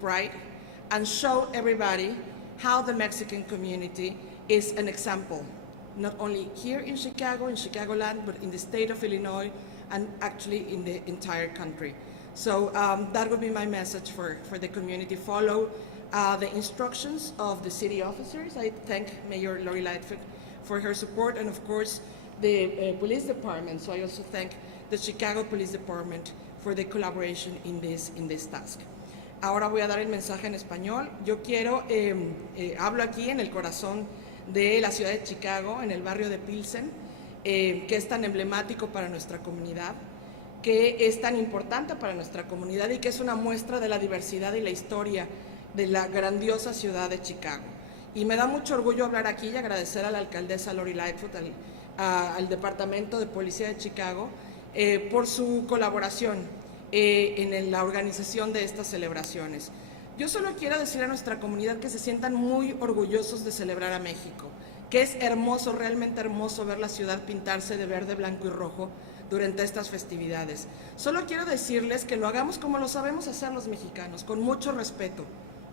pride and show everybody how the Mexican community is an example, not only here in Chicagoland, but in the state of Illinois and actually in the entire country. So that would be my message for the community. Follow the instructions of the city officers. I thank Mayor Lori Lightfoot for her support, and of course the police department. So I also thank the Chicago Police Department for the collaboration in this task. Ahora voy a dar el mensaje en español. Yo quiero, hablo aquí en el corazón de la ciudad de Chicago, en el barrio de Pilsen, que es tan emblemático para nuestra comunidad, que es tan importante para nuestra comunidad y que es una muestra de la diversidad y la historia de la grandiosa ciudad de Chicago. Y me da mucho orgullo hablar aquí y agradecer a la alcaldesa Lori Lightfoot, al Departamento de Policía de Chicago, por su colaboración en la organización de estas celebraciones. Yo solo quiero decir a nuestra comunidad que se sientan muy orgullosos de celebrar a México, que es hermoso, realmente hermoso ver la ciudad pintarse de verde, blanco y rojo durante estas festividades. Solo quiero decirles que lo hagamos como lo sabemos hacer los mexicanos, con mucho respeto,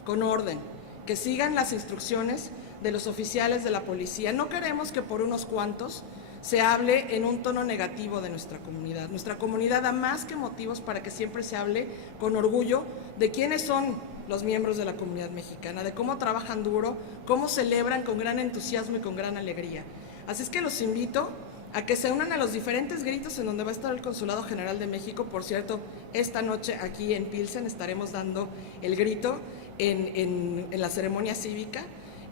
con orden, que sigan las instrucciones de los oficiales de la policía. No queremos que por unos cuantos se hable en un tono negativo de nuestra comunidad. Nuestra comunidad da más que motivos para que siempre se hable con orgullo de quiénes son los miembros de la comunidad mexicana, de cómo trabajan duro, cómo celebran con gran entusiasmo y con gran alegría. Así es que los invito a que se unan a los diferentes gritos en donde va a estar el Consulado General de México. Por cierto, esta noche aquí en Pilsen estaremos dando el grito en la ceremonia cívica.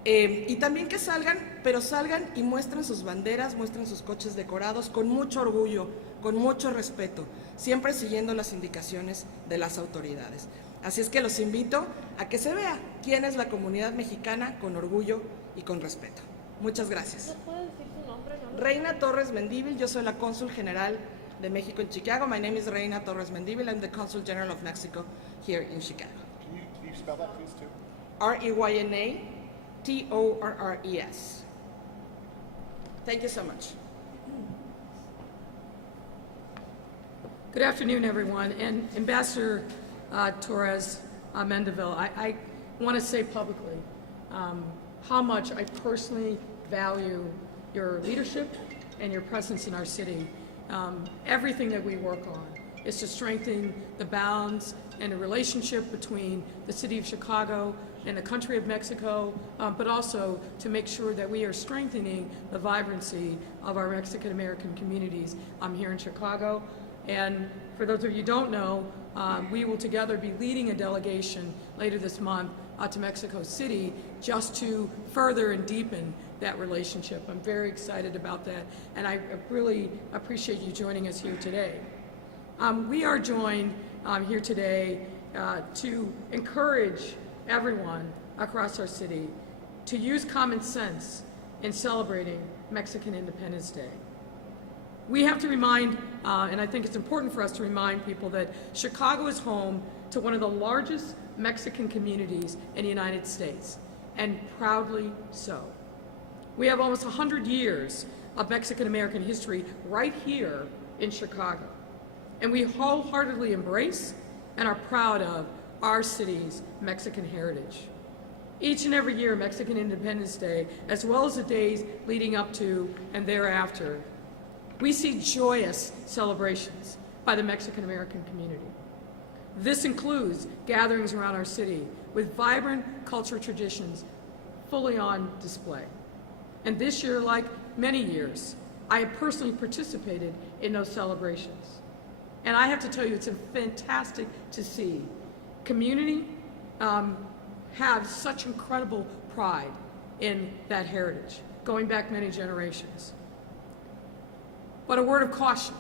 Y también que salgan, pero salgan y muestren sus banderas, muestren sus coches decorados con mucho orgullo, con mucho respeto, siempre siguiendo las indicaciones de las autoridades. Así es que los invito a que se vea quién es la comunidad mexicana con orgullo y con respeto. Muchas gracias. ¿No puede decir su nombre? ¿No? Reina Torres Mendívil, yo soy la cónsul general de México en Chicago. My name is Reina Torres Mendívil. I'm the Consul General of Mexico here in Chicago. Can you spell that please too? Reyna Torres. Thank you so much. Good afternoon, everyone. And Ambassador Torres Mendívil, I want to say publicly how much I personally value your leadership and your presence in our city. Everything that we work on is to strengthen the bonds and the relationship between the city of Chicago and the country of Mexico, but also to make sure that we are strengthening the vibrancy of our Mexican-American communities here in Chicago. And for those of you who don't know, we will together be leading a delegation later this month to Mexico City just to further and deepen that relationship. I'm very excited about that, and I really appreciate you joining us here today. We are joined here today to encourage everyone across our city to use common sense in celebrating Mexican Independence Day. We have to remind, and I think it's important for us to remind people that Chicago is home to one of the largest Mexican communities in the United States, and proudly so. We have almost 100 years of Mexican-American history right here in Chicago, and we wholeheartedly embrace and are proud of our city's Mexican heritage. Each and every year, Mexican Independence Day, as well as the days leading up to and thereafter, we see joyous celebrations by the Mexican-American community. This includes gatherings around our city with vibrant cultural traditions fully on display. And this year, like many years, I have personally participated in those celebrations. And I have to tell you, it's fantastic to see community have such incredible pride in that heritage, going back many generations. But a word of caution,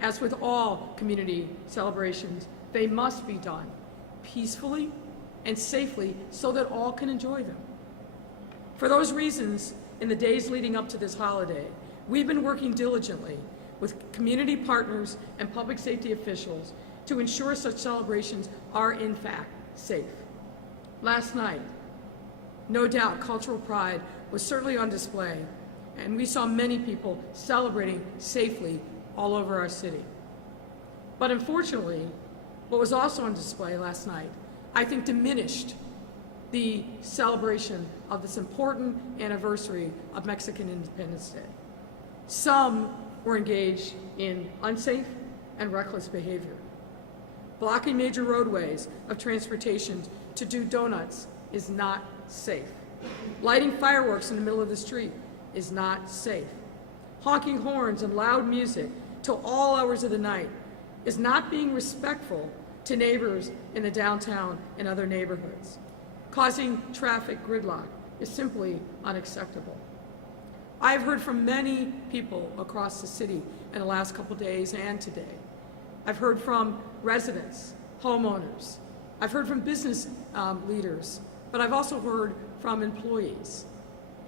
as with all community celebrations, they must be done peacefully and safely so that all can enjoy them. For those reasons, in the days leading up to this holiday, we've been working diligently with community partners and public safety officials to ensure such celebrations are in fact safe. Last night, no doubt cultural pride was certainly on display, and we saw many people celebrating safely all over our city. But unfortunately, what was also on display last night I think, diminished the celebration of this important anniversary of Mexican Independence Day. Some were engaged in unsafe and reckless behavior. Blocking major roadways of transportation to do donuts is not safe. Lighting fireworks in the middle of the street is not safe. Honking horns and loud music till all hours of the night is not being respectful to neighbors in the downtown and other neighborhoods. Causing traffic gridlock is simply unacceptable. I've heard from many people across the city in the last couple days and today. I've heard from residents, homeowners. I've heard from business leaders, but I've also heard from employees.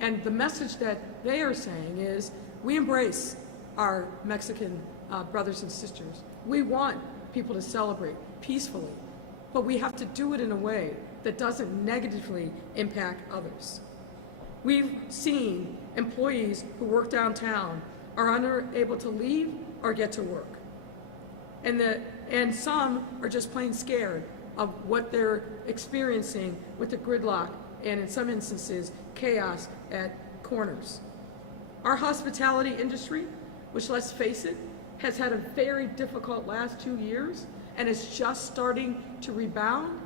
And the message that they are saying is, we embrace our Mexican brothers and sisters. We want people to celebrate peacefully, but we have to do it in a way that doesn't negatively impact others. We've seen employees who work downtown are unable to leave or get to work. And some are just plain scared of what they're experiencing with the gridlock and, in some instances, chaos at corners. Our hospitality industry, which, let's face it, has had a very difficult last 2 years and is just starting to rebound,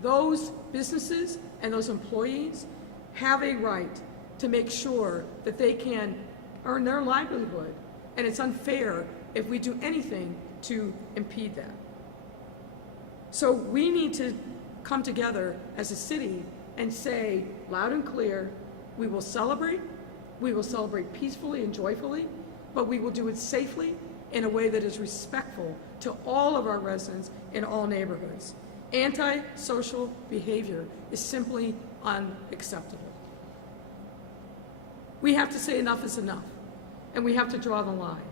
those businesses and those employees have a right to make sure that they can earn their livelihood, and it's unfair if we do anything to impede that. So we need to come together as a city and say loud and clear, we will celebrate peacefully and joyfully, but we will do it safely in a way that is respectful to all of our residents in all neighborhoods. Anti-social behavior is simply unacceptable. We have to say enough is enough, and we have to draw the line.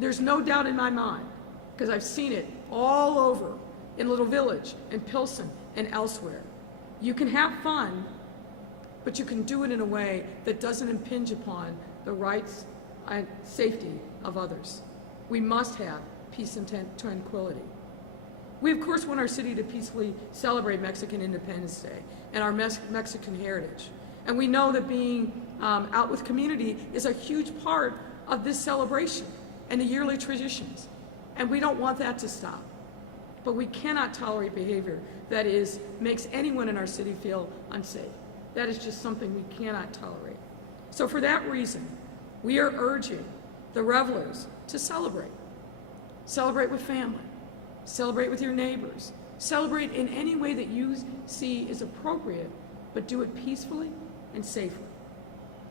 There's no doubt in my mind, because I've seen it all over in Little Village, in Pilsen, and elsewhere. You can have fun, but you can do it in a way that doesn't impinge upon the rights and safety of others. We must have peace and tranquility. We, of course, want our city to peacefully celebrate Mexican Independence Day and our Mexican heritage. And we know that being out with community is a huge part of this celebration and the yearly traditions. And we don't want that to stop. But we cannot tolerate behavior that makes anyone in our city feel unsafe. That is just something we cannot tolerate. So for that reason, we are urging the revelers to celebrate. Celebrate with family. Celebrate with your neighbors. Celebrate in any way that you see is appropriate, but do it peacefully and safely.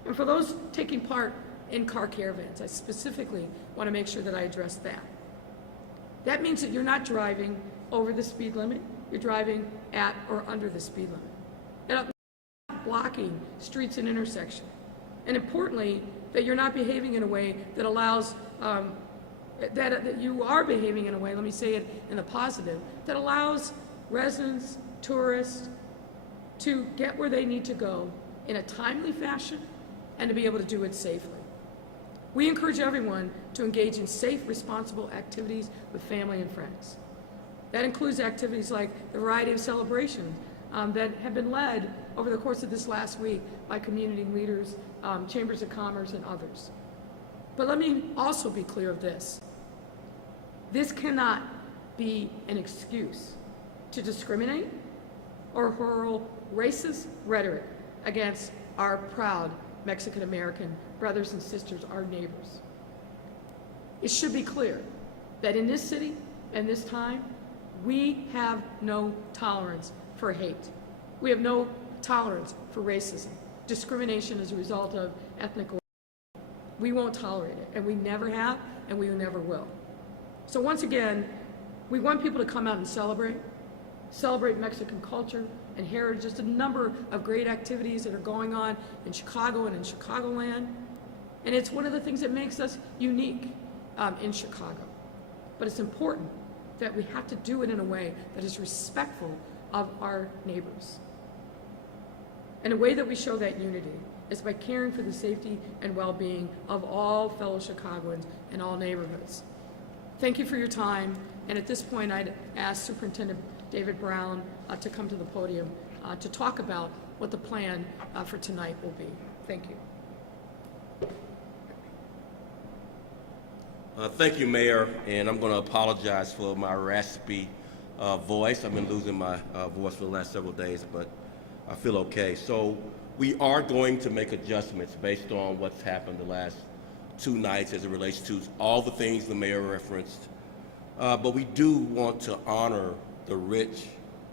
And for those taking part in car caravans, I specifically want to make sure that I address that. That means that you're not driving over the speed limit, you're driving at or under the speed limit. And not blocking streets and intersections. And importantly, that you're not behaving in a way that allows, that you are behaving in a way, let me say it in the positive, that allows residents, tourists, to get where they need to go in a timely fashion and to be able to do it safely. We encourage everyone to engage in safe, responsible activities with family and friends. That includes activities like the variety of celebrations that have been led over the course of this last week by community leaders, chambers of commerce, and others. But let me also be clear of this. This cannot be an excuse to discriminate or hurl racist rhetoric against our proud Mexican-American brothers and sisters, our neighbors. It should be clear that in this city and this time, we have no tolerance for hate. We have no tolerance for racism, discrimination as a result of ethnic origin. We won't tolerate it, and we never have, and we never will. So once again, we want people to come out and celebrate Mexican culture and heritage. Just a number of great activities that are going on in Chicago and in Chicagoland. And it's one of the things that makes us unique in Chicago. But it's important that we have to do it in a way that is respectful of our neighbors. And a way that we show that unity is by caring for the safety and well-being of all fellow Chicagoans in all neighborhoods. Thank you for your time. And at this point, I'd ask Superintendent David Brown to come to the podium to talk about what the plan for tonight will be. Thank you. Thank you, Mayor, and I'm going to apologize for my raspy voice. I've been losing my voice for the last several days, but I feel okay. So we are going to make adjustments based on what's happened the last 2 nights as it relates to all the things the Mayor referenced. But we do want to honor the rich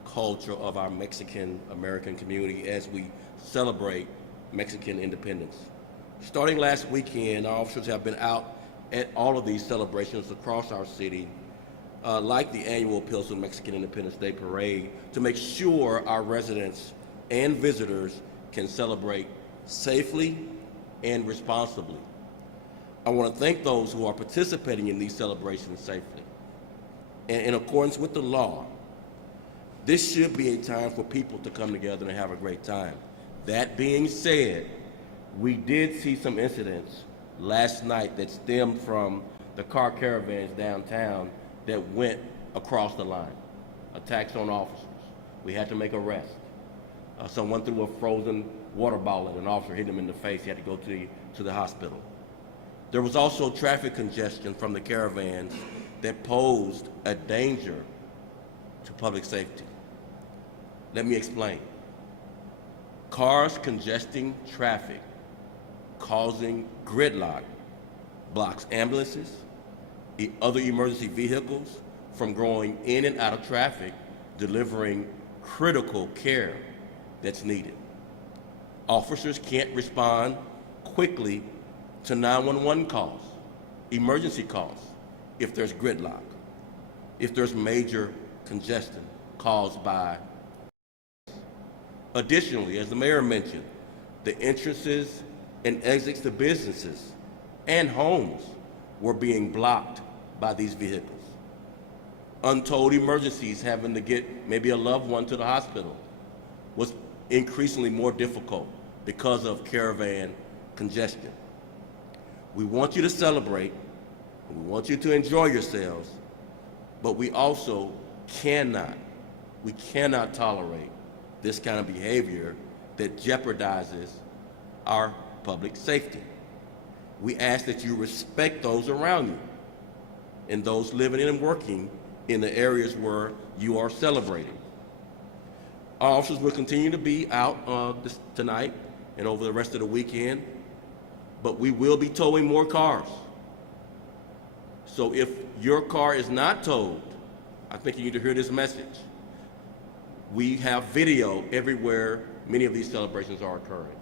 culture of our Mexican-American community as we celebrate Mexican independence. Starting last weekend, our officers have been out at all of these celebrations across our city, like the annual Pilsen Mexican Independence Day Parade, to make sure our residents and visitors can celebrate safely and responsibly. I want to thank those who are participating in these celebrations safely. And in accordance with the law, this should be a time for people to come together and have a great time. That being said, we did see some incidents last night that stemmed from the car caravans downtown that went across the line, attacks on officers. We had to make arrests. Someone threw a frozen water bottle at an officer, hit him in the face. He had to go to the hospital. There was also traffic congestion from the caravans that posed a danger to public safety. Let me explain. Cars congesting traffic, causing gridlock, blocks ambulances, other emergency vehicles from going in and out of traffic, delivering critical care that's needed. Officers can't respond quickly to 911 calls, emergency calls, if there's gridlock, if there's major congestion caused by. Additionally, as the Mayor mentioned, the entrances and exits to businesses and homes were being blocked by these vehicles. Untold emergencies having to get maybe a loved one to the hospital was increasingly more difficult because of caravan congestion. We want you to celebrate, and we want you to enjoy yourselves, but we also cannot tolerate this kind of behavior that jeopardizes our public safety. We ask that you respect those around you and those living and working in the areas where you are celebrating. Our officers will continue to be out tonight and over the rest of the weekend, but we will be towing more cars. So if your car is not towed, I think you need to hear this message. We have video everywhere many of these celebrations are occurring.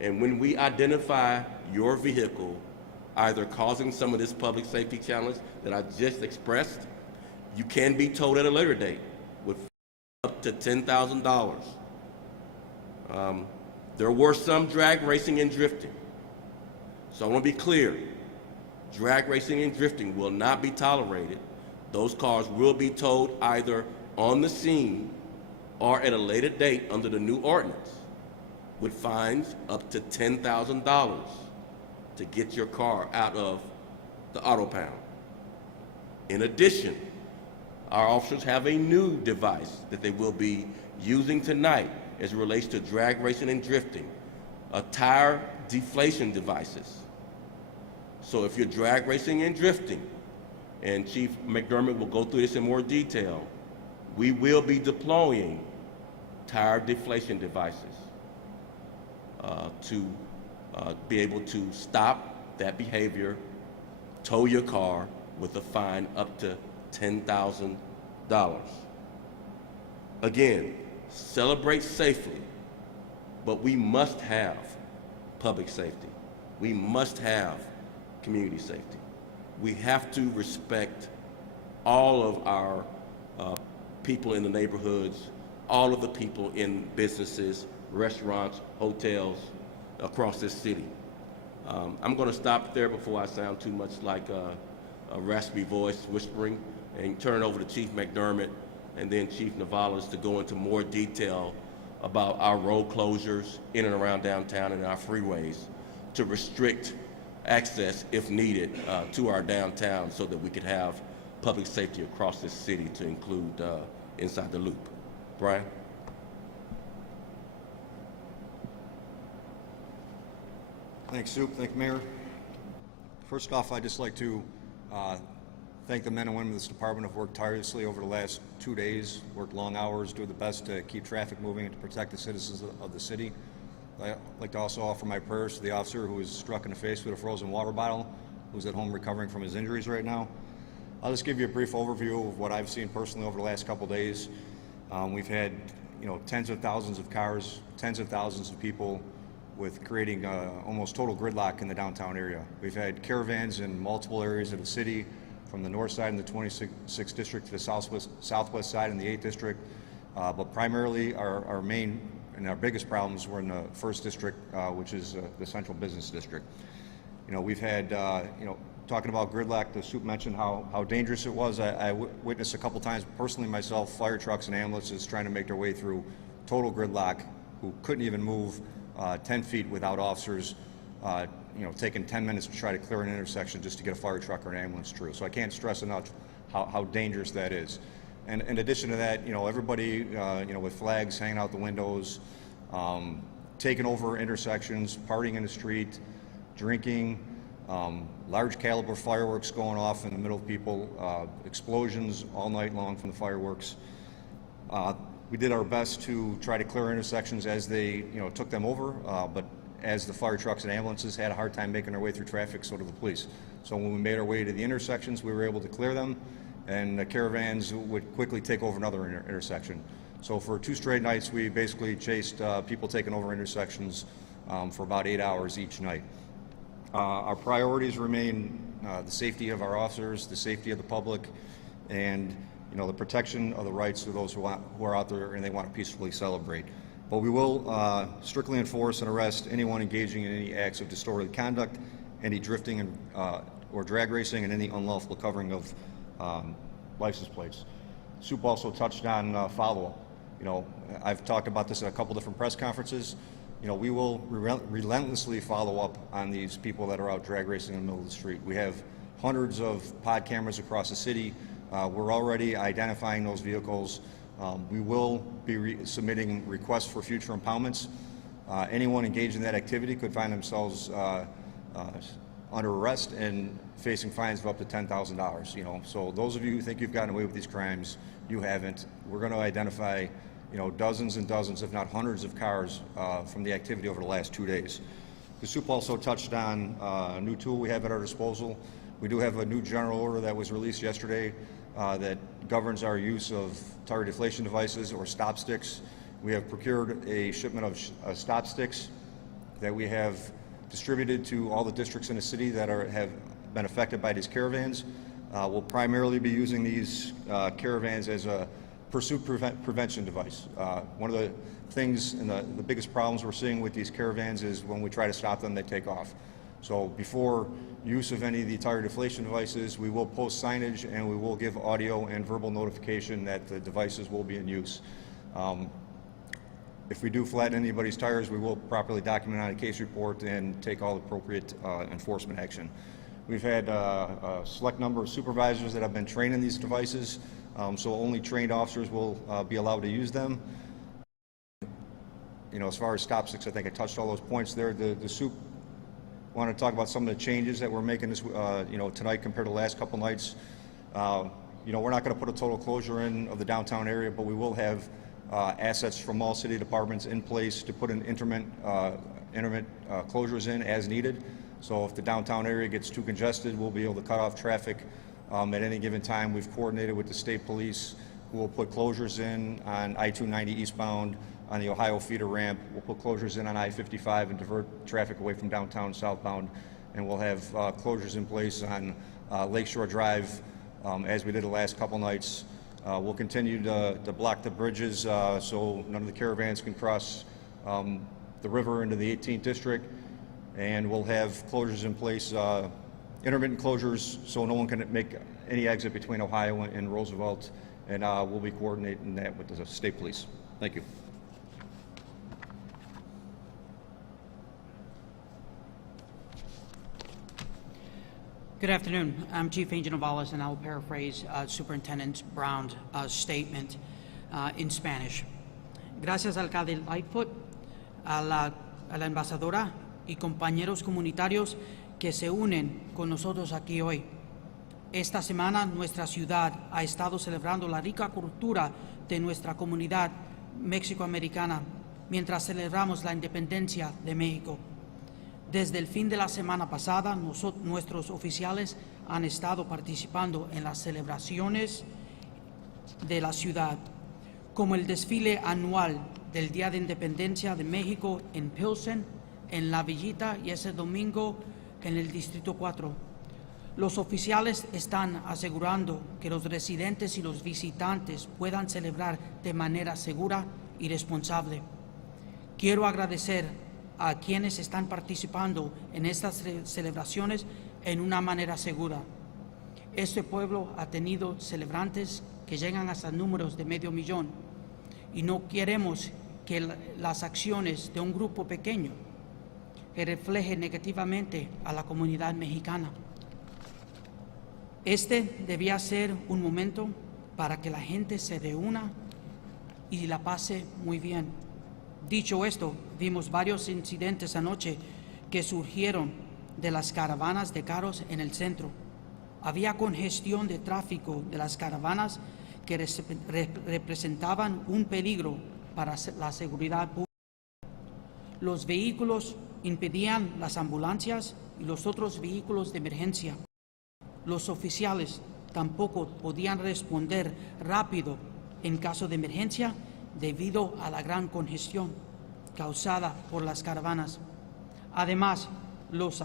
And when we identify your vehicle either causing some of this public safety challenge that I just expressed, you can be towed at a later date with up to $10,000. There were some drag racing and drifting. So I want to be clear, drag racing and drifting will not be tolerated. Those cars will be towed either on the scene or at a later date under the new ordinance with fines up to $10,000 to get your car out of the auto pound. In addition, our officers have a new device that they will be using tonight as it relates to drag racing and drifting, tire deflation devices. So if you're drag racing and drifting, and Chief McDermott will go through this in more detail, we will be deploying tire deflation devices to be able to stop that behavior, tow your car with a fine up to $10,000. Again, celebrate safely, but we must have public safety. We must have community safety. We have to respect all of our people in the neighborhoods, all of the people in businesses, restaurants, hotels across this city. I'm going to stop there before I sound too much like a raspy voice whispering, and turn it over to Chief McDermott and then Chief Navales to go into more detail about our road closures in and around downtown and our freeways to restrict access, if needed, to our downtown so that we could have public safety across this city to include inside the loop. Brian? Thanks, Soup. Thank you, Mayor. First off, I'd just like to thank the men and women of this department who have worked tirelessly over the last 2 days, worked long hours, doing the best to keep traffic moving and to protect the citizens of the city. I'd like to also offer my prayers to the officer who was struck in the face with a frozen water bottle, who's at home recovering from his injuries right now. I'll just give you a brief overview of what I've seen personally over the last couple days. We've had, tens of thousands of cars, tens of thousands of people, with creating almost total gridlock in the downtown area. We've had caravans in multiple areas of the city, from the north side in the 26th district to the southwest side in the 8th district. But primarily our main and our biggest problems were in the 1st district, which is the central business district. We've had, talking about gridlock, the Soup mentioned how dangerous it was. I witnessed a couple times personally myself, fire trucks and ambulances trying to make their way through total gridlock, who couldn't even move 10 feet without officers, taking 10 minutes to try to clear an intersection just to get a fire truck or an ambulance through. So I can't stress enough how dangerous that is. And in addition to that, everybody, with flags hanging out the windows, taking over intersections, partying in the street, drinking, large caliber fireworks going off in the middle of people, explosions all night long from the fireworks. We did our best to try to clear intersections as they, took them over, but as the fire trucks and ambulances had a hard time making their way through traffic, so did the police. So when we made our way to the intersections, we were able to clear them, and the caravans would quickly take over another intersection. So for 2 straight nights, we basically chased people taking over intersections for about 8 hours each night. Our priorities remain the safety of our officers, the safety of the public, and the protection of the rights of those who are out there and they want to peacefully celebrate. But we will strictly enforce and arrest anyone engaging in any acts of disorderly conduct, any drifting and, or drag racing, and any unlawful covering of license plates. Soup also touched on follow-up. I've talked about this at a couple different press conferences. We will relentlessly follow up on these people that are out drag racing in the middle of the street. We have hundreds of pod cameras across the city. We're already identifying those vehicles. We will be submitting requests for future impoundments. Anyone engaged in that activity could find themselves under arrest and facing fines of up to $10,000. So those of you who think you've gotten away with these crimes, you haven't. We're going to identify, dozens and dozens, if not hundreds, of cars from the activity over the last 2 days. The Soup also touched on a new tool we have at our disposal. We do have a new general order that was released yesterday that governs our use of tire deflation devices or stop sticks. We have procured a shipment of stop sticks that we have distributed to all the districts in the city that have been affected by these caravans. We'll primarily be using these caravans as a pursuit prevention device. One of the things and the biggest problems we're seeing with these caravans is when we try to stop them, they take off. So before use of any of the tire deflation devices, we will post signage and we will give audio and verbal notification that the devices will be in use. If we do flatten anybody's tires, we will properly document on a case report and take all appropriate enforcement action. We've had a select number of supervisors that have been trained in these devices, so only trained officers will be allowed to use them. As far as stop sticks, I think I touched all those points there. The Soup want to talk about some of the changes that we're making this, tonight compared to the last couple nights. We're not going to put a total closure in of the downtown area, but we will have assets from all city departments in place to put in intermittent closures in as needed. So if the downtown area gets too congested, we'll be able to cut off traffic at any given time. We've coordinated with the state police, who will put closures in on I-290 eastbound, on the Ohio feeder ramp. We'll put closures in on I-55 and divert traffic away from downtown southbound. And we'll have closures in place on Lakeshore Drive, as we did the last couple nights. We'll continue to block the bridges so none of the caravans can cross the river into the 18th district. And we'll have closures in place, intermittent closures, so no one can make any exit between Ohio and Roosevelt. And we'll be coordinating that with the state police. Thank you. Good afternoon. I'm Chief Agent Ovalis, and I will paraphrase Superintendent Brown's statement. in Spanish. Gracias, alcalde Lightfoot, a la embajadora y compañeros comunitarios que se unen con nosotros aquí hoy. Esta semana nuestra ciudad ha estado celebrando la rica cultura de nuestra comunidad mexicoamericana mientras celebramos la independencia de México. Desde el fin de la semana pasada, nuestros oficiales han estado participando en las celebraciones de la ciudad, como el desfile anual del Día de Independencia de México en Pilsen, en La Villita y ese domingo en el Distrito 4. Los oficiales están asegurando que los residentes y los visitantes puedan celebrar de manera segura y responsable. Quiero agradecer a quienes están participando en estas celebraciones en una manera segura. Este pueblo ha tenido celebrantes que llegan hasta números de 500,000 y no queremos que las acciones de un grupo pequeño que refleje negativamente a la comunidad mexicana. Este debía ser un momento para que la gente se reúna y la pase muy bien. Dicho esto, vimos varios incidentes anoche que surgieron de las caravanas de carros en el centro. Había congestión de tráfico de las caravanas que representaban un peligro para la seguridad pública. Los vehículos impedían las ambulancias y los otros vehículos de emergencia. Los oficiales tampoco podían responder rápido en caso de emergencia debido a la gran congestión causada por las caravanas. Además, los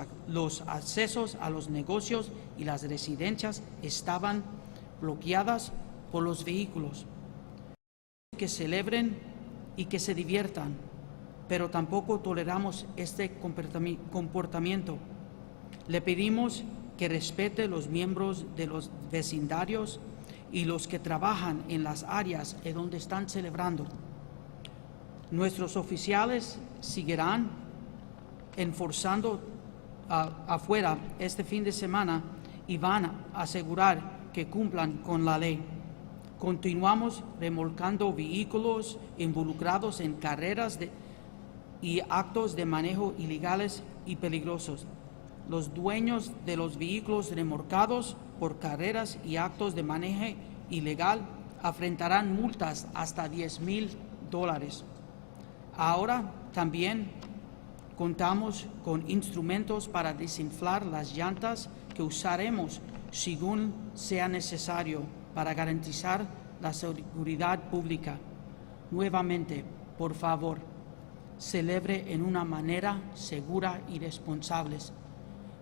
accesos a los negocios y las residencias estaban bloqueadas por los vehículos. Que celebren y que se diviertan, pero tampoco toleramos este comportamiento. Le pedimos que respete los miembros de los vecindarios y los que trabajan en las áreas en donde están celebrando. Nuestros oficiales seguirán enforzando afuera este fin de semana y van a asegurar que cumplan con la ley. Continuamos remolcando vehículos involucrados en carreras y actos de manejo ilegales y peligrosos. Los dueños de los vehículos remolcados por carreras y actos de manejo ilegal enfrentarán multas hasta $10,000. Ahora también contamos con instrumentos para desinflar las llantas que usaremos según sea necesario para garantizar la seguridad pública. Nuevamente, por favor, celebre en una manera segura y responsable.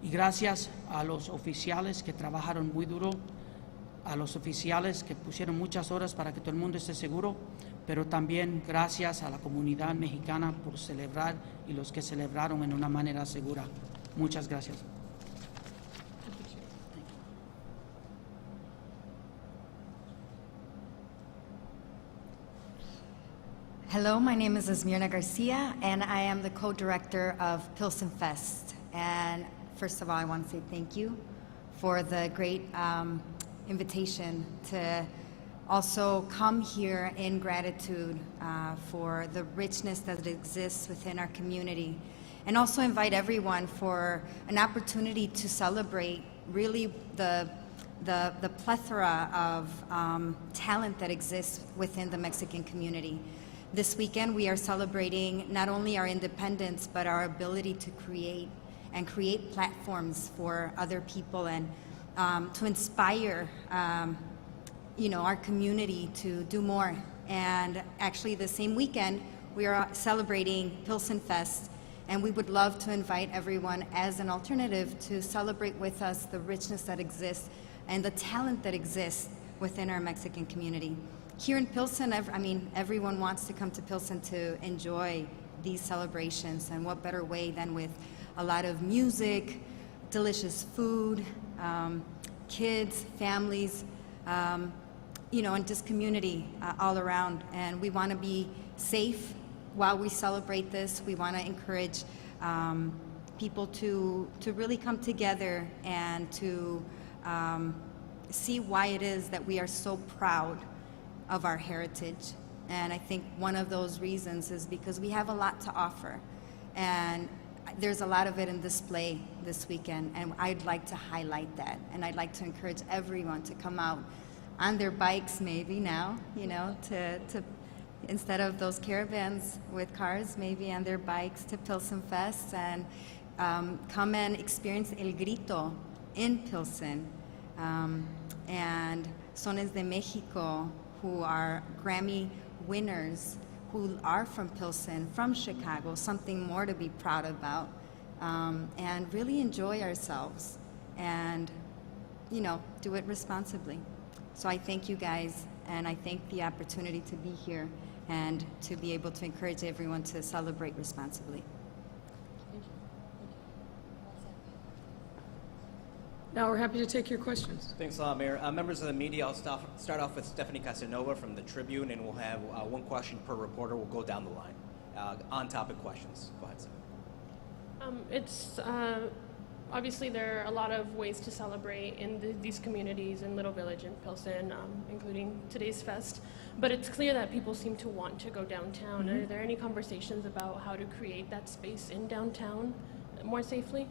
Y gracias a los oficiales que trabajaron muy duro, a los oficiales que pusieron muchas horas para que todo el mundo esté seguro, pero también gracias a la comunidad mexicana por celebrar y los que celebraron en una manera segura. Muchas gracias. Hello, my name is Esmirna Garcia, and I am the co-director of Pilsen Fest. And first of all, I want to say thank you for the great invitation to also come here in gratitude for the richness that exists within our community, and also invite everyone for an opportunity to celebrate really the plethora of talent that exists within the Mexican community. This weekend we are celebrating not only our independence, but our ability to create platforms for other people and to inspire our community to do more. And actually the same weekend we are celebrating Pilsen Fest, and we would love to invite everyone as an alternative to celebrate with us the richness that exists and the talent that exists within our Mexican community. Here in Pilsen, everyone wants to come to Pilsen to enjoy these celebrations, and what better way than with a lot of music, delicious food, kids, families, and just community all around. And we want to be safe while we celebrate this. We want to encourage people to really come together and to see why it is that we are so proud of our heritage. And I think one of those reasons is because we have a lot to offer. And there's a lot of it in display this weekend, and I'd like to highlight that. And I'd like to encourage everyone to come out on their bikes maybe now, you know, to instead of those caravans with cars, maybe on their bikes to Pilsen Fest, and come and experience El Grito in Pilsen. And Sones de Mexico, who are Grammy winners, who are from Pilsen, from Chicago, something more to be proud about, and really enjoy ourselves and, you know, do it responsibly. So I thank you guys, and I thank the opportunity to be here and to be able to encourage everyone to celebrate responsibly. Now we're happy to take your questions. Thanks a lot, Mayor. Members of the media, I'll start off with Stephanie Casanova from the Tribune, and we'll have one question per reporter. We'll go down the line. On-topic questions. Go ahead, Stephanie. It's obviously there are a lot of ways to celebrate in these communities in Little Village and Pilsen, including today's fest. But it's clear that people seem to want to go downtown. Are there any conversations about how to create that space in downtown more safely?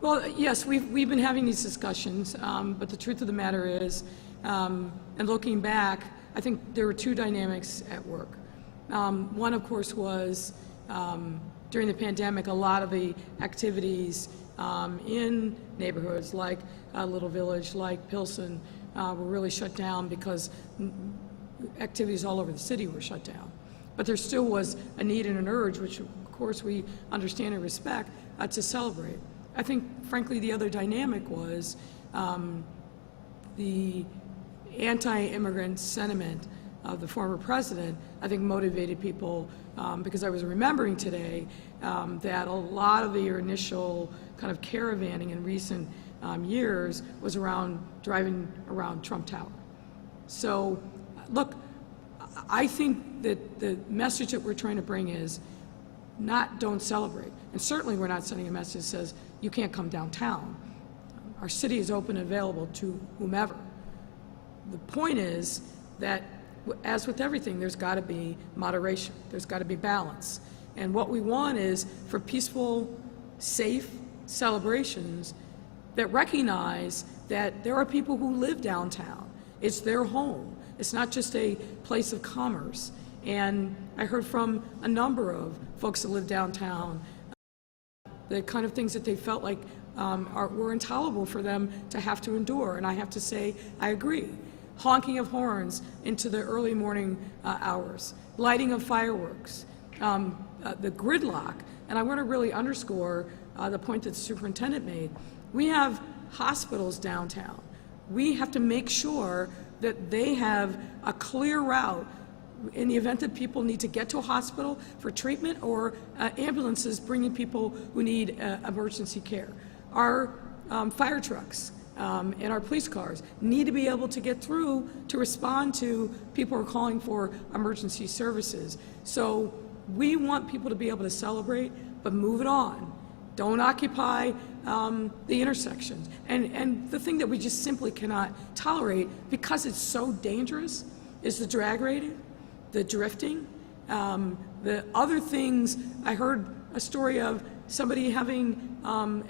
Well, yes, we've been having these discussions, but the truth of the matter is, and looking back, I think there were two dynamics at work. One, of course, was during the pandemic, a lot of the activities in neighborhoods like Little Village, like Pilsen, were really shut down because activities all over the city were shut down. But there still was a need and an urge, which of course we understand and respect, to celebrate. I think, frankly, the other dynamic was the anti-immigrant sentiment of the former president, I think motivated people, because I was remembering today that a lot of the initial kind of caravanning in recent years was around driving around Trump Tower. So, look, I think that the message that we're trying to bring is not don't celebrate. And certainly we're not sending a message that says you can't come downtown. Our city is open and available to whomever. The point is that, as with everything, there's got to be moderation. There's got to be balance. And what we want is for peaceful, safe celebrations that recognize that there are people who live downtown. It's their home. It's not just a place of commerce. And I heard from a number of folks that live downtown the kind of things that they felt like were intolerable for them to have to endure. And I have to say, I agree. Honking of horns into the early morning hours, lighting of fireworks, the gridlock. And I want to really underscore the point that the superintendent made. We have hospitals downtown. We have to make sure that they have a clear route in the event that people need to get to a hospital for treatment, or ambulances bringing people who need emergency care. Our fire trucks and our police cars need to be able to get through to respond to people who are calling for emergency services. So we want people to be able to celebrate, but move it on. Don't occupy the intersections. And the thing that we just simply cannot tolerate, because it's so dangerous, is the drag racing, the drifting, the other things. I heard a story of somebody having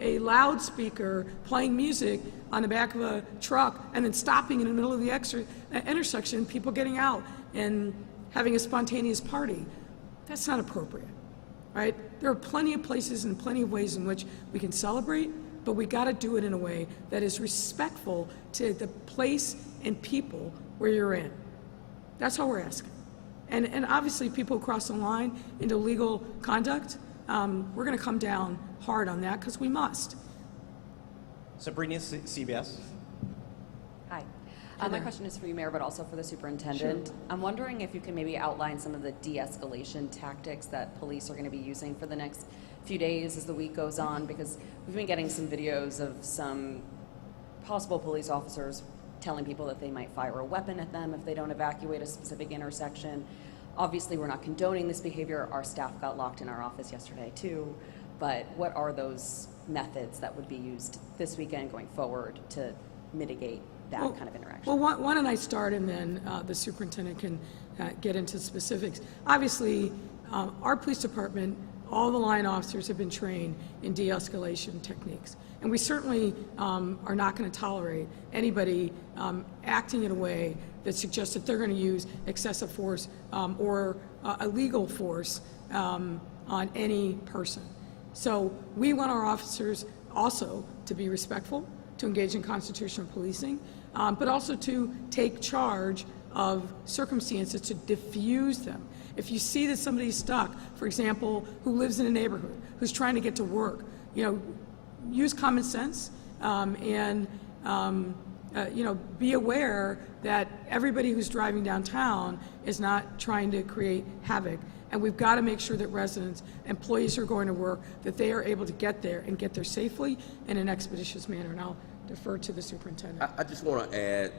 a loudspeaker playing music on the back of a truck and then stopping in the middle of the intersection, people getting out and having a spontaneous party. That's not appropriate, right? There are plenty of places and plenty of ways in which we can celebrate, but we got to do it in a way that is respectful to the place and people where you're in. That's all we're asking. And obviously, people cross the line into legal conduct. We're going to come down hard on that because we must. Sabrina, CBS. Hi. My question is for you, Mayor, but also for the superintendent. Sure. I'm wondering if you can maybe outline some of the de-escalation tactics that police are going to be using for the next few days as the week goes on, because we've been getting some videos of some possible police officers telling people that they might fire a weapon at them if they don't evacuate a specific intersection. Obviously, we're not condoning this behavior. Our staff got locked in our office yesterday, too. But what are those methods that would be used this weekend going forward to mitigate that kind of interaction. Well, why don't I start, and then the superintendent can get into specifics. Obviously, our police department, all the line officers have been trained in de-escalation techniques. And we certainly are not going to tolerate anybody acting in a way that suggests that they're going to use excessive force or illegal force on any person. So we want our officers also to be respectful, to engage in constitutional policing, but also to take charge of circumstances to diffuse them. If you see that somebody's stuck, for example, who lives in a neighborhood, who's trying to get to work, use common sense and be aware that everybody who's driving downtown is not trying to create havoc. And we've got to make sure that residents, employees who are going to work, that they are able to get there and get there safely in an expeditious manner. And I'll defer to the superintendent. I just want to add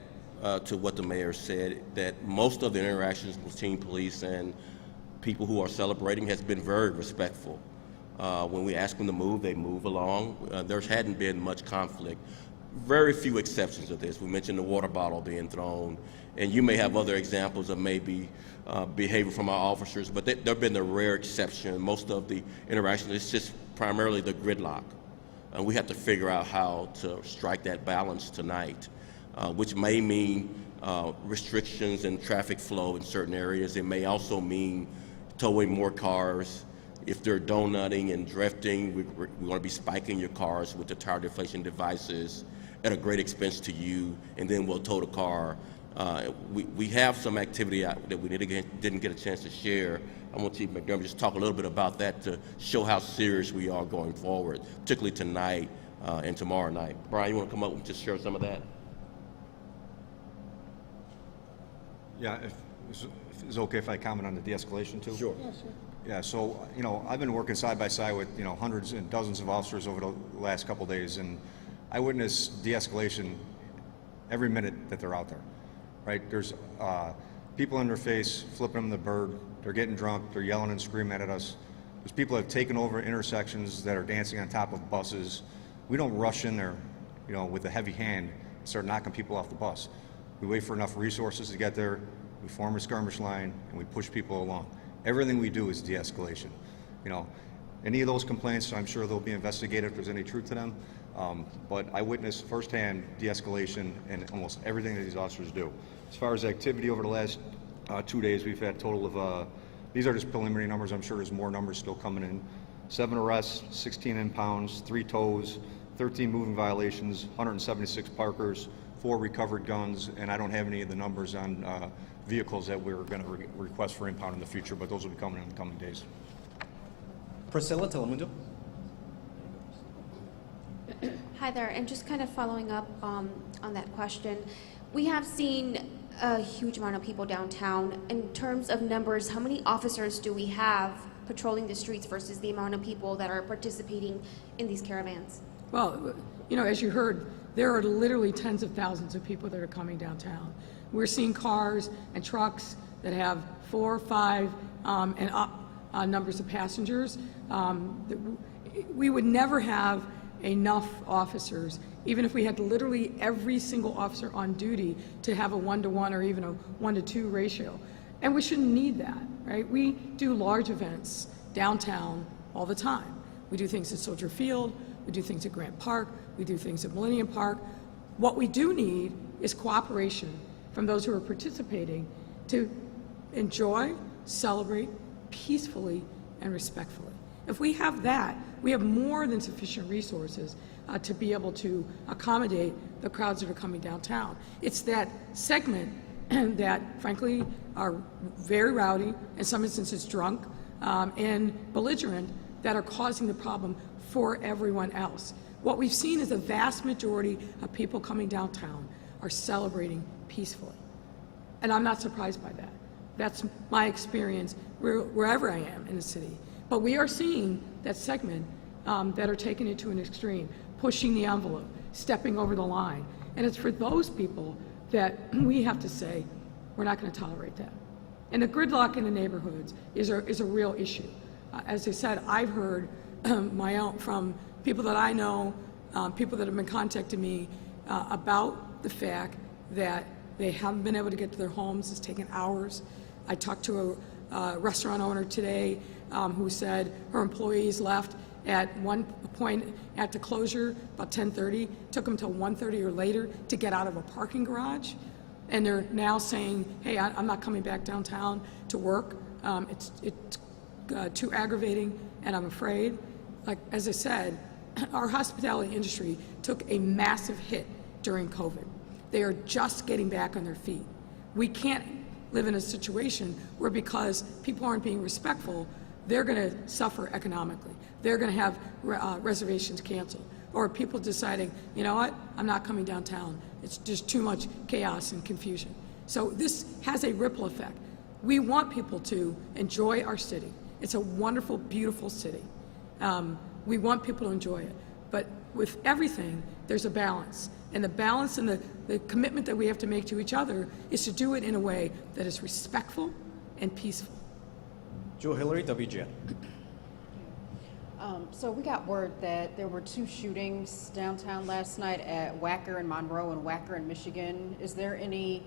to what the mayor said, that most of the interactions between police and people who are celebrating has been very respectful. When we ask them to move, they move along. There hadn't been much conflict. Very few exceptions of this. We mentioned the water bottle being thrown, and you may have other examples of maybe behavior from our officers, but there have been the rare exception. Most of the interactions, it's just primarily the gridlock. And we have to figure out how to strike that balance tonight, which may mean restrictions in traffic flow in certain areas. It may also mean towing more cars. If they're donutting and drifting, we want to be spiking your cars with the tire deflation devices at a great expense to you, and then we'll tow the car. We have some activity that we didn't get a chance to share. I want Chief McDermott just talk a little bit about that to show how serious we are going forward, particularly tonight and tomorrow night. Brian, you want to come up and just share some of that? Yeah, if it's okay if I comment on the de-escalation too? Sure. Yeah, sure. Yeah, so, I've been working side by side with, hundreds and dozens of officers over the last couple days, and I witness de-escalation every minute that they're out there, right? There's people in their face, flipping them the bird, they're getting drunk, they're yelling and screaming at us. There's people that have taken over intersections that are dancing on top of buses. We don't rush in there, with a heavy hand and start knocking people off the bus. We wait for enough resources to get there, we form a skirmish line, and we push people along. Everything we do is de-escalation. Any of those complaints, I'm sure they'll be investigated if there's any truth to them. But I witnessed firsthand de-escalation in almost everything that these officers do. As far as activity over the last 2 days, we've had a total of, these are just preliminary numbers, I'm sure there's more numbers still coming in. 7 arrests, 16 impounds, 3 tows, 13 moving violations, 176 parkers, 4 recovered guns, and I don't have any of the numbers on vehicles that we're going to request for impound in the future, but those will be coming in the coming days. Priscilla, Telemundo. Hi there, and just kind of following up on that question, we have seen a huge amount of people downtown. In terms of numbers, how many officers do we have patrolling the streets versus the amount of people that are participating in these caravans? Well, as you heard, there are literally tens of thousands of people that are coming downtown. We're seeing cars and trucks that have 4, 5, and up numbers of passengers. We would never have enough officers, even if we had literally every single officer on duty to have a 1-to-1 or even a 1-to-2 ratio. And we shouldn't need that, right? We do large events downtown all the time. We do things at Soldier Field, we do things at Grant Park, we do things at Millennium Park. What we do need is cooperation from those who are participating to enjoy, celebrate peacefully and respectfully. If we have that, we have more than sufficient resources to be able to accommodate the crowds that are coming downtown. It's that segment that, frankly, are very rowdy, in some instances drunk, and belligerent, that are causing the problem for everyone else. What we've seen is the vast majority of people coming downtown are celebrating peacefully. And I'm not surprised by that. That's my experience wherever I am in the city. But we are seeing that segment that are taking it to an extreme, pushing the envelope, stepping over the line. And it's for those people that we have to say, we're not going to tolerate that. And the gridlock in the neighborhoods is a real issue. As I said, I've heard my own from people that I know, people that have been contacting me about the fact that they haven't been able to get to their homes. It's taken hours. I talked to a restaurant owner today who said her employees left at one point at the closure about 10:30, took them till 1:30 or later to get out of a parking garage. And they're now saying, hey, I'm not coming back downtown to work. It's too aggravating, and I'm afraid. Like, as I said, our hospitality industry took a massive hit during COVID. They are just getting back on their feet. We can't live in a situation where because people aren't being respectful, they're going to suffer economically. They're going to have reservations canceled. Or people deciding, you know what, I'm not coming downtown. It's just too much chaos and confusion. So this has a ripple effect. We want people to enjoy our city. It's a wonderful, beautiful city. We want people to enjoy it. But with everything, there's a balance. And the balance and the commitment that we have to make to each other is to do it in a way that is respectful and peaceful. Jewel Hillary, WGN. So we got word that there were 2 shootings downtown last night at Wacker in Monroe and Wacker in Michigan. Is there any,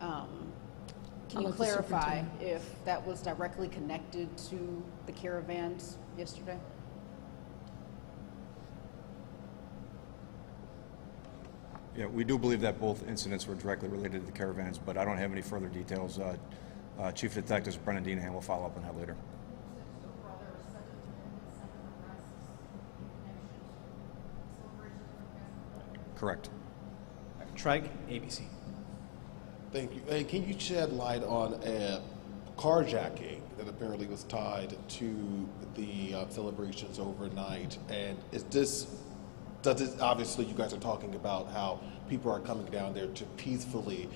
can you clarify if that was directly connected to the caravans yesterday? Yeah, we do believe that both incidents were directly related to the caravans, but I don't have any further details. Chief Detectives Brennan Deanahan will follow up on that later. Correct. Treg, ABC. Thank you. Hey, can you shed light on a carjacking that apparently was tied to the celebrations overnight? And does it, obviously you guys are talking about how people are coming down there to peacefully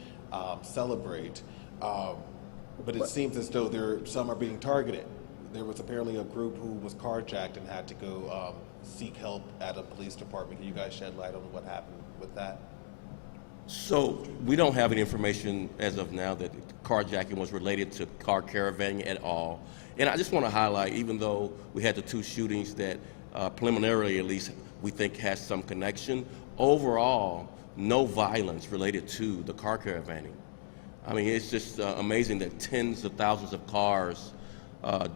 celebrate, but it seems as though some are being targeted. There was apparently a group who was carjacked and had to go seek help at a police department. Can you guys shed light on what happened with that? So we don't have any information as of now that carjacking was related to car caravanning at all. And I just want to highlight, even though we had the 2 shootings that preliminarily at least we think has some connection, overall, no violence related to the car caravanning. I mean, it's just amazing that tens of thousands of cars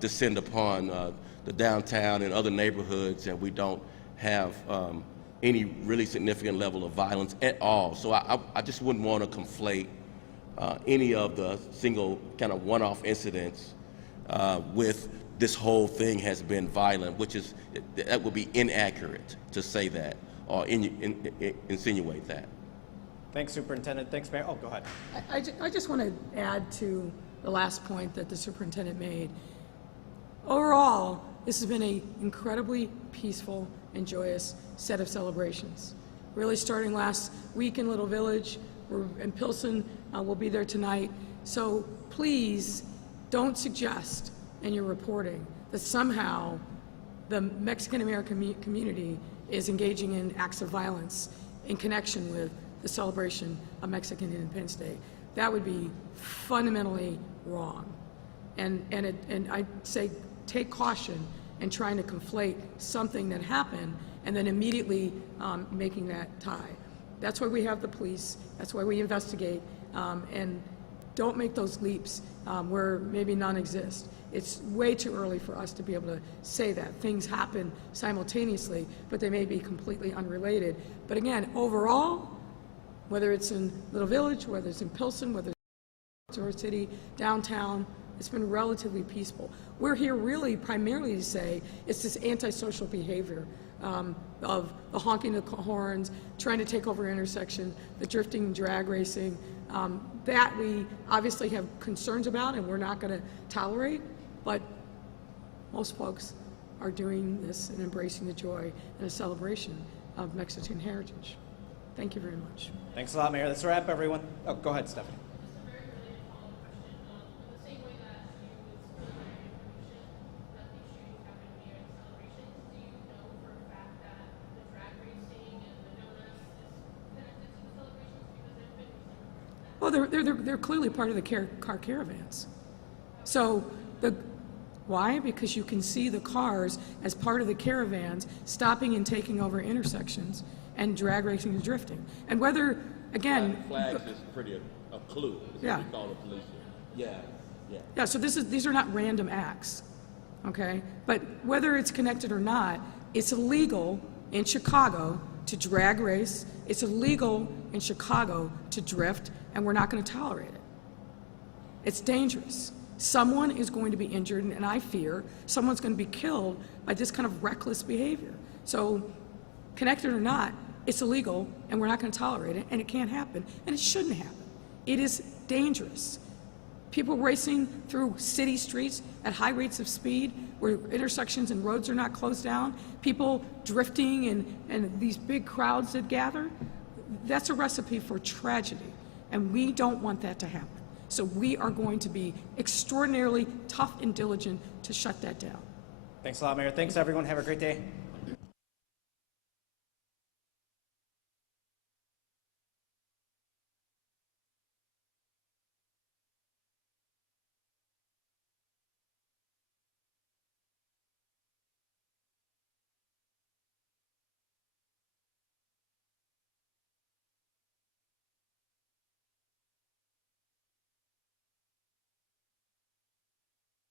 descend upon the downtown and other neighborhoods, and we don't have any really significant level of violence at all. So I just wouldn't want to conflate any of the single kind of one-off incidents with this whole thing has been violent, that would be inaccurate to say that or insinuate that. Thanks, Superintendent. Thanks, Mayor. Oh, go ahead. I just want to add to the last point that the superintendent made. Overall, this has been an incredibly peaceful and joyous set of celebrations. Really starting last week in Little Village, we're in Pilsen, we'll be there tonight. So please don't suggest in your reporting that somehow the Mexican-American community is engaging in acts of violence in connection with the celebration of Mexican Independence Day. That would be fundamentally wrong. And I say take caution in trying to conflate something that happened and then immediately making that tie. That's why we have the police. That's why we investigate. And don't make those leaps where maybe none exist. It's way too early for us to be able to say that. Things happen simultaneously, but they may be completely unrelated. But again, overall, whether it's in Little Village, whether it's in Pilsen, whether it's in our city, downtown, it's been relatively peaceful. We're here really primarily to say it's this antisocial behavior of the honking of horns, trying to take over intersections, the drifting and drag racing, that we obviously have concerns about and we're not going to tolerate, but most folks are doing this and embracing the joy and a celebration of Mexican heritage. Thank you very much. Thanks a lot, Mayor. That's a wrap, everyone. Oh, go ahead, Stephanie. Well, they're clearly part of the car caravans. So why? Because you can see the cars as part of the caravans stopping and taking over intersections and drag racing and drifting. And whether again, Flags is pretty a clue. Is Yeah. what we call the police. Yeah, yeah. yeah, so these are not random acts, okay? But whether it's connected or not, it's illegal in Chicago to drag race. It's illegal in Chicago to drift, and we're not going to tolerate it. It's dangerous. Someone is going to be injured, and I fear someone's going to be killed by this kind of reckless behavior. So, connected or not, it's illegal, and we're not going to tolerate it, and it can't happen, and it shouldn't happen. It is dangerous. People racing through city streets at high rates of speed, where intersections and roads are not closed down, people drifting and these big crowds that gather, that's a recipe for tragedy, and we don't want that to happen. So we are going to be extraordinarily tough and diligent to shut that down. Thanks a lot, Mayor. Thanks, everyone. Have a great day.